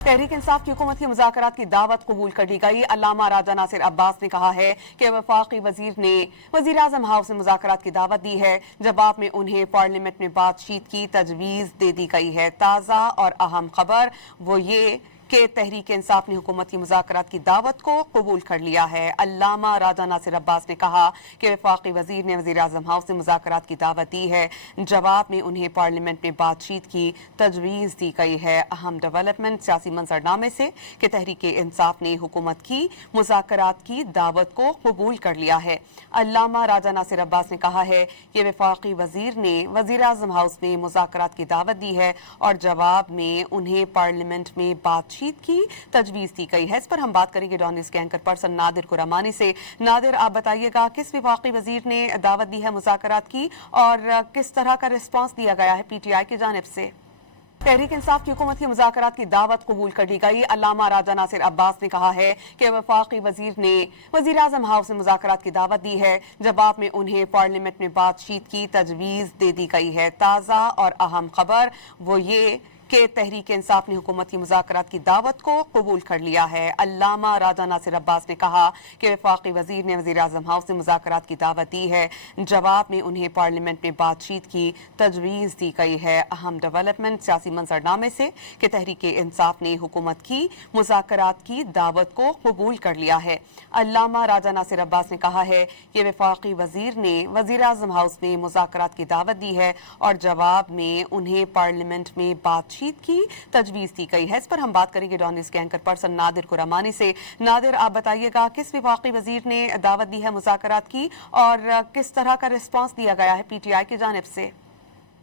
तहरीक इंसाफ की हुकूमत की मुज़ाकरात की दावत कबूल कर ली गई। अल्लामा राजा नासिर अब्बास ने कहा है कि वफाकी वजीर ने वजीर आज़म हाउस में मुज़ाकरात की दावत दी है। जवाब में उन्हें पार्लियामेंट में बातचीत की तजवीज़ दे दी गई है। ताज़ा और अहम खबर वो ये कि तहरीक इंसाफ ने हुकूमत की मुज़ाकरात की दावत को कबूल कर लिया है। अल्लामा राजा नासिर अब्बास ने कहा कि वफाकी वजीर ने वज़ीर आज़म हाउस से मुज़ाकरात की दावत दी है। जवाब में उन्हें पार्लियामेंट में बातचीत की तजवीज़ दी गई है। अहम डेवलपमेंट सियासी मंजरनामे से कि तहरीक इंसाफ ने हुकूमत की मुज़ाकरात की दावत को कबूल कर लिया है। अल्लामा राजा नासिर अब्बास ने कहा है कि वफाकी वजीर ने वज़ीर आज़म हाउस में मुज़ाकरात की दावत दी है और जवाब में उन्हें पार्लियामेंट में बातचीत की तजवीज़ दी गई है। इस पर हम बात करेंगे डॉन न्यूज़ के एंकर पर्सन नादिर कुरामानी से। नादिर, आप बताइएगा किस वफाकी वजीर ने दावत दी है मुज़ाकरात की और किस तरह का रिस्पांस दिया गया है PTI की जानिब से? तहरीक इंसाफ की हुकूमत की मुज़ाकरात की दावत कबूल कर ली गई। अल्लामा राजा नासिर अब्बास ने कहा है कि वफाकी वजीर ने वज़ीर आज़म हाउस में मुज़ाकरात की दावत दी है। जवाब में उन्हें पार्लियामेंट में बातचीत की तजवीज़ दे दी गई है। ताज़ा और अहम खबर वो ये कि तहरीक इंसाफ ने हुकूमत की मुज़ाकरात की दावत को कबूल कर लिया है। अल्लामा राजा नासिर अब्बास ने कहा कि वफाकी वजीर ने वज़ीर आज़म हाउस से मुज़ाकरात की दावत दी है। जवाब में उन्हें पार्लियामेंट में बातचीत की तजवीज़ दी गई है। अहम डेवलपमेंट सियासी मंजरनामे से कि तहरीक इंसाफ ने हुकूमत की मुज़ाकरात की दावत को कबूल कर लिया है। अल्लामा राजा नासिर अब्बास ने कहा है कि वफाकी वजीर ने वज़ीर आज़म हाउस में मुज़ाकरात की दावत दी है और जवाब में उन्हें पार्लियामेंट में बातचीत की तजवीज़ दी गई है। इस पर हम बात करेंगे डॉन न्यूज़ के एंकर पर्सन नादिर कुरामानी से। नादिर, आप बताइएगा किस वफाकी वजीर ने दावत दी है मुज़ाकरात की और किस तरह का रिस्पांस दिया गया है PTI की जानिब से?